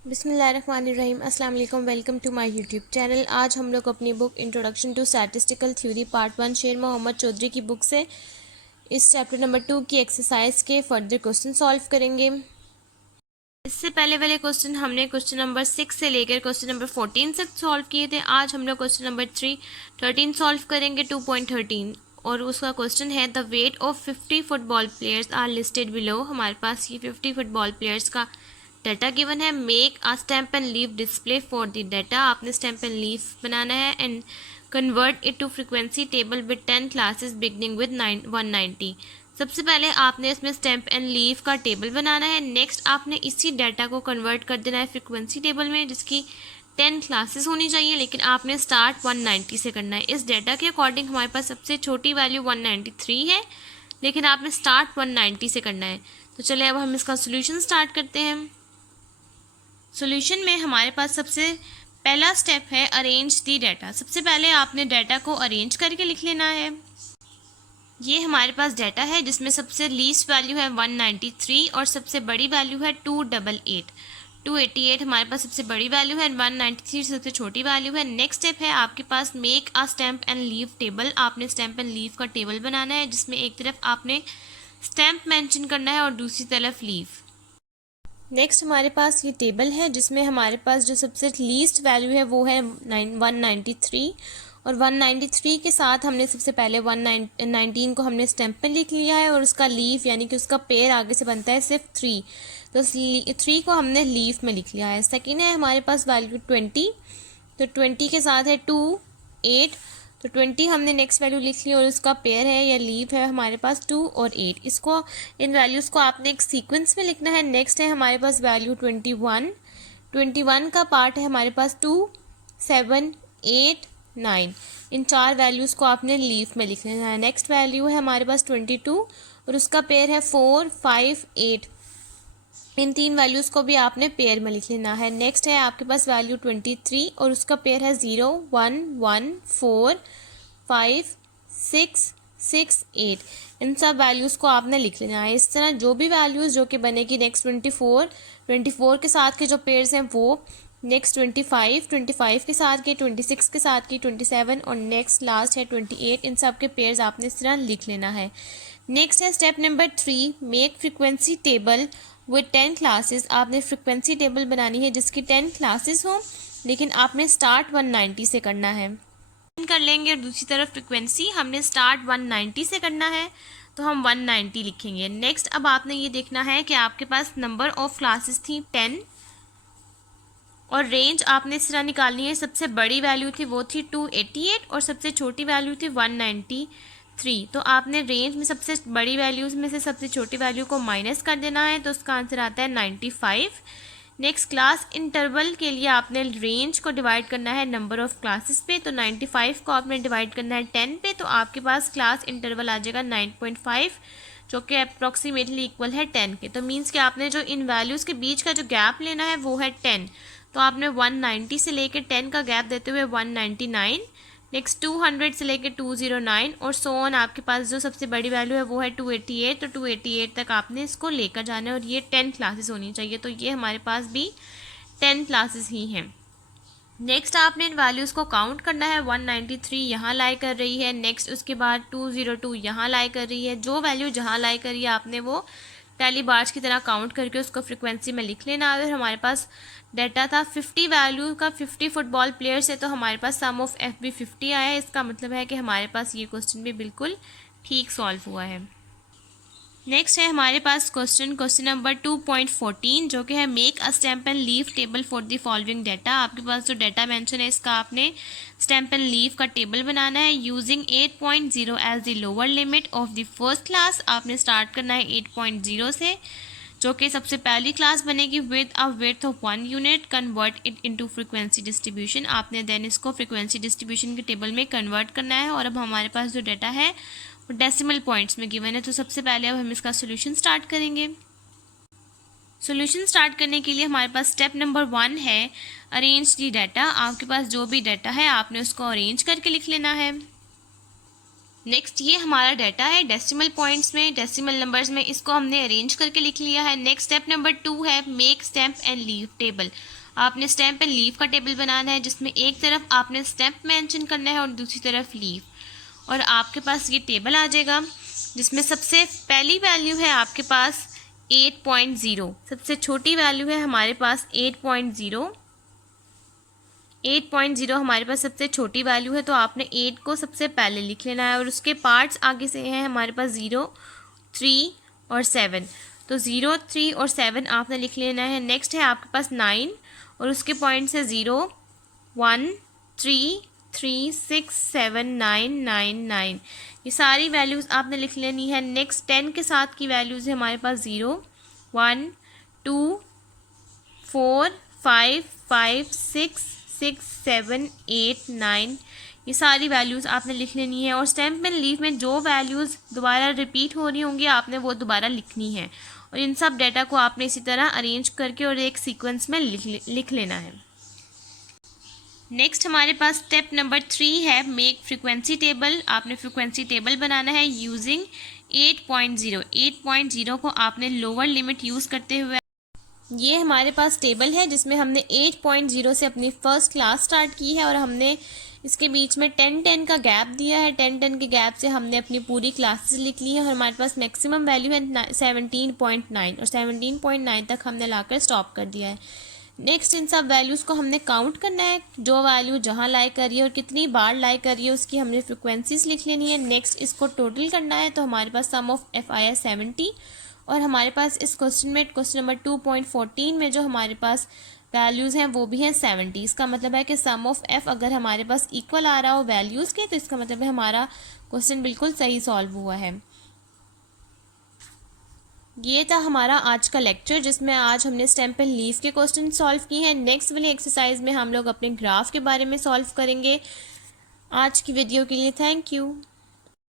बिस्मिल्लाहिर्रहमानिर्रहीम। अस्सलाम वालेकुम। Welcome to my YouTube channel. आज हम लोग अपनी book introduction to statistical theory part 1 Sher Mohammad Chaudhary की बुक से इस चैप्टर नंबर 2 की एक्सरसाइज के फर्दर क्वेश्चन सॉल्व करेंगे। इससे पहले वाले क्वेश्चन हमने क्वेश्चन नंबर 6 से लेकर क्वेश्चन नंबर 14 तक सॉल्व किए थे। आज हम लोग क्वेश्चन नंबर 13 सॉल्व करेंगे 2.13 और उसका क्वेश्चन है the weight of 50 football players are listed below. हमारे पास ये 50 फुटबॉल प्लेयर्स का डाटा गिवन है। Make a stem and leaf display for the data. आपने स्टैम्प एंड लीव बनाना है and convert it to frequency table with 10 classes beginning with 190। सबसे पहले आपने इसमें स्टैम्प एंड लीव का टेबल बनाना है। नेक्स्ट आपने इसी डाटा को कन्वर्ट कर देना है फ्रिक्वेंसी टेबल में जिसकी 10 क्लासेस होनी चाहिए, लेकिन आपने स्टार्ट 190 से करना है। इस डाटा के अकॉर्डिंग हमारे पास सबसे छोटी वैल्यू 193 है, लेकिन आपने स्टार्ट 190 से करना है। तो चलिए अब हम इसका सोल्यूशन स्टार्ट करते हैं। सॉल्यूशन में हमारे पास सबसे पहला स्टेप है अरेंज दी डाटा। सबसे पहले आपने डाटा को अरेंज करके लिख लेना है। ये हमारे पास डाटा है जिसमें सबसे लीस्ट वैल्यू है 193 और सबसे बड़ी वैल्यू है 288। 288 हमारे पास सबसे बड़ी वैल्यू है, 193 सबसे छोटी वैल्यू है। नेक्स्ट स्टेप है आपके पास make a stem and leaf table. आपने स्टैम्प एंड लीव का टेबल बनाना है जिसमें एक तरफ आपने स्टैम्प मेंशन करना है और दूसरी तरफ लीव। नेक्स्ट हमारे पास ये टेबल है जिसमें हमारे पास जो सबसे लीस्ट वैल्यू है वो है 193 और 193 के साथ हमने सबसे पहले 119 को हमने स्टैम्प पे लिख लिया है और उसका लीफ यानी कि उसका पेयर आगे से बनता है सिर्फ 3, तो 3 को हमने लीफ में लिख लिया है। सेकेंड है हमारे पास वैल्यू 20, तो 20 के साथ है 2, 8, तो 20 हमने नेक्स्ट वैल्यू लिख ली और उसका पेयर है या लीव है हमारे पास 2 और 8। इसको इन वैल्यूज़ को आपने एक सीक्वेंस में लिखना है। नेक्स्ट है हमारे पास वैल्यू 21 का पार्ट है हमारे पास 2, 7, 8, 9। इन चार वैल्यूज़ को आपने लीव में लिख लेना है। नेक्स्ट वैल्यू है हमारे पास 22 और उसका पेयर है 4, 5, 8। इन तीन वैल्यूज़ को भी आपने पेयर में लिख लेना है। नेक्स्ट है आपके पास वैल्यू 23 और उसका पेयर है 0, 1, 1, 4, 5, 6, 6, 8। इन सब वैल्यूज़ को आपने लिख लेना है। इस तरह जो भी वैल्यूज़ जो कि बनेगी नेक्स्ट 24 के साथ के जो पेयर्स हैं वो, नेक्स्ट 25 के साथ के, 26 के साथ की, 27 और नेक्स्ट लास्ट है 28। इन सब के पेयर्स आपने इस तरह लिख लेना है। नेक्स्ट है step number 3 make frequency table with 10 classes. आपने फ्रिक्वेंसी टेबल बनानी है जिसकी 10 क्लासेस हो, लेकिन आपने स्टार्ट 190 से करना है। कर लेंगे और दूसरी तरफ फ्रिक्वेंसी हमने स्टार्ट 190 से करना है, तो हम 190 लिखेंगे। नेक्स्ट अब आपने ये देखना है कि आपके पास नंबर ऑफ क्लासेस थी 10 और रेंज आपने इस तरह निकालनी है। सबसे बड़ी वैल्यू थी वो थी 288 और सबसे छोटी वैल्यू थी 193। तो आपने रेंज में सबसे बड़ी वैल्यूज़ में से सबसे छोटी वैल्यू को माइनस कर देना है, तो उसका आंसर आता है 95। नेक्स्ट क्लास इंटरवल के लिए आपने रेंज को डिवाइड करना है नंबर ऑफ क्लासेस पे, तो 95 को आपने डिवाइड करना है 10 पे, तो आपके पास क्लास इंटरवल आ जाएगा 9.5 जो कि अप्रॉक्सीमेटली इक्वल है 10 के। तो मीन्स कि आपने जो इन वैल्यूज़ के बीच का जो गैप लेना है वो है 10, तो आपने 190 से लेकर 10 का गैप देते हुए 199, नेक्स्ट 200 से लेकर 209 और सो ऑन। आपके पास जो सबसे बड़ी वैल्यू है वो है 288, तो 288 तक आपने इसको लेकर जाना है और ये 10 क्लासेस होनी चाहिए, तो ये हमारे पास भी 10 क्लासेस ही हैं। नेक्स्ट आपने इन वैल्यूज़ को काउंट करना है। 193 यहाँ लाई कर रही है, नेक्स्ट उसके बाद 202 यहाँ लाई कर रही है। जो वैल्यू जहाँ लाई कर रही है आपने वो टैली बार्स की तरह काउंट करके उसको फ्रिक्वेंसी में लिख लेना। अगर हमारे पास डाटा था 50 वैल्यू का 50 फुटबॉल प्लेयर्स है, तो हमारे पास सम ऑफ एफ भी 50 आया है। इसका मतलब है कि हमारे पास ये क्वेश्चन भी बिल्कुल ठीक सॉल्व हुआ है। नेक्स्ट है हमारे पास क्वेश्चन नंबर 2.14 जो कि है make a stem and leaf table for the following data. आपके पास जो डाटा मेंशन है इसका आपने स्टैम्प एंड लीव का टेबल बनाना है using 8.0 as the lower limit of the first class. आपने स्टार्ट करना है 8.0 से, जो कि सबसे पहली क्लास बनेगी with a width of 1 unit. Convert it into frequency distribution. आपने देन इसको फ्रिक्वेंसी डिस्ट्रीब्यूशन के टेबल में कन्वर्ट करना है और अब हमारे पास जो डाटा है वो डेसिमल पॉइंट्स में गिवन है। तो सबसे पहले अब हम इसका सोल्यूशन स्टार्ट करेंगे। सोल्यूशन स्टार्ट करने के लिए हमारे पास स्टेप नंबर 1 है अरेंज दी डाटा। आपके पास जो भी डाटा है आपने उसको अरेंज करके लिख लेना है। नेक्स्ट ये हमारा डाटा है डेसिमल पॉइंट्स में, डेसिमल नंबर्स में, इसको हमने अरेंज करके लिख लिया है। नेक्स्ट स्टेप नंबर 2 है make stamp and leaf table. आपने स्टैम्प एंड लीव का टेबल बनाना है जिसमें एक तरफ आपने स्टैम्प मेंशन करना है और दूसरी तरफ लीव, और आपके पास ये टेबल आ जाएगा जिसमें सबसे पहली वैल्यू है आपके पास 8.0, सबसे छोटी वैल्यू है हमारे पास 8.0 हमारे पास सबसे छोटी वैल्यू है, तो आपने 8 को सबसे पहले लिख लेना है और उसके पार्ट्स आगे से हैं हमारे पास 0, 3 और 7, तो 0, 3 और 7 आपने लिख लेना है। नेक्स्ट है आपके पास 9 और उसके पॉइंट्स है 0, 1, 3, 3, 6, 7, 9, 9, 9, ये सारी वैल्यूज़ आपने लिख लेनी है। नेक्स्ट 10 के साथ की वैल्यूज़ है हमारे पास 0, 1, 2, 4, 5, 5, 6, 6, 7, 8, 9, ये सारी वैल्यूज़ आपने लिख लेनी है। और स्टैम्प एंड लीव में जो वैल्यूज़ दोबारा रिपीट हो रही होंगी आपने वो दोबारा लिखनी है, और इन सब डाटा को आपने इसी तरह अरेंज करके और एक सीक्वेंस में लिख लेना है। नेक्स्ट हमारे पास स्टेप नंबर 3 है मेक फ्रीक्वेंसी टेबल। आपने फ्रीक्वेंसी टेबल बनाना है यूजिंग 8.0। 8.0 को आपने लोअर लिमिट यूज़ करते हुए, ये हमारे पास टेबल है जिसमें हमने 8.0 से अपनी फर्स्ट क्लास स्टार्ट की है और हमने इसके बीच में 10-10 का गैप दिया है। 10-10 के गैप से हमने अपनी पूरी क्लासेस लिख ली है और हमारे पास मैक्सिमम वैल्यू है 17.9 और 17.9 तक हमने लाकर स्टॉप कर दिया है। नेक्स्ट इन सब वैल्यूज़ को हमने काउंट करना है, जो वैल्यू जहाँ लाई कर रही है और कितनी बार लाई कर रही है उसकी हमने फ्रिक्वेंसीज लिख लेनी है। नेक्स्ट इसको टोटल करना है, तो हमारे पास सम ऑफ एफ आई है 70 और हमारे पास इस क्वेश्चन में क्वेश्चन नंबर 2.14 में जो हमारे पास वैल्यूज़ हैं वो भी हैं 70। इसका मतलब है कि सम ऑफ एफ अगर हमारे पास इक्वल आ रहा हो वैल्यूज़ के, तो इसका मतलब है हमारा क्वेश्चन बिल्कुल सही सॉल्व हुआ है। ये था हमारा आज का लेक्चर जिसमें आज हमने स्टैम्प एंड लीव के क्वेश्चन सॉल्व किए हैं। नेक्स्ट वाली एक्सरसाइज में हम लोग अपने ग्राफ के बारे में सॉल्व करेंगे। आज की वीडियो के लिए थैंक यू।